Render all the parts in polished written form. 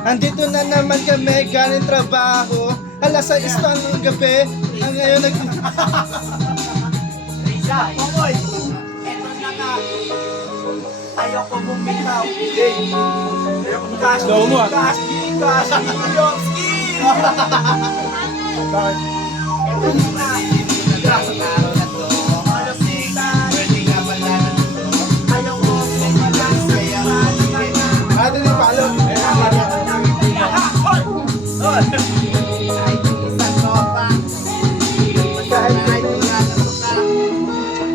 Andito na naman kami, galing trabaho. Alas 6 ng gabi. Ang ngayon Risa, Popoy! Eto na nga. Ayaw ko bumitaw. Cash, Slow mo, ah. cash, cash, Yomski! Bakit? Eto na nga. Alas sita. Ayaw ko bumitaw. Ate ni Palo.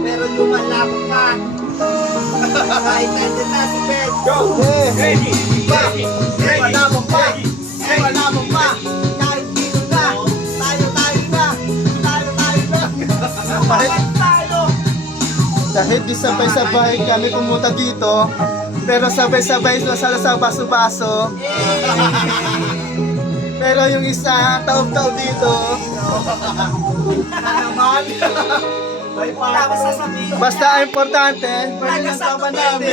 Pero lumalabot pa. Kahit nandun na si Ben. Go! Ready! Pa! Wala mo pa! Wala mo pa! Kahit dito na! Tayo na! Tayo na! Tayo! Dahil di sabay-sabay kami pumunta dito, pero sabay-sabay sa baso-baso. Pero yung isa, taob-taob dito. Na naman! Wala ko sasabihin. Basta importante, pwede ng tropa namin.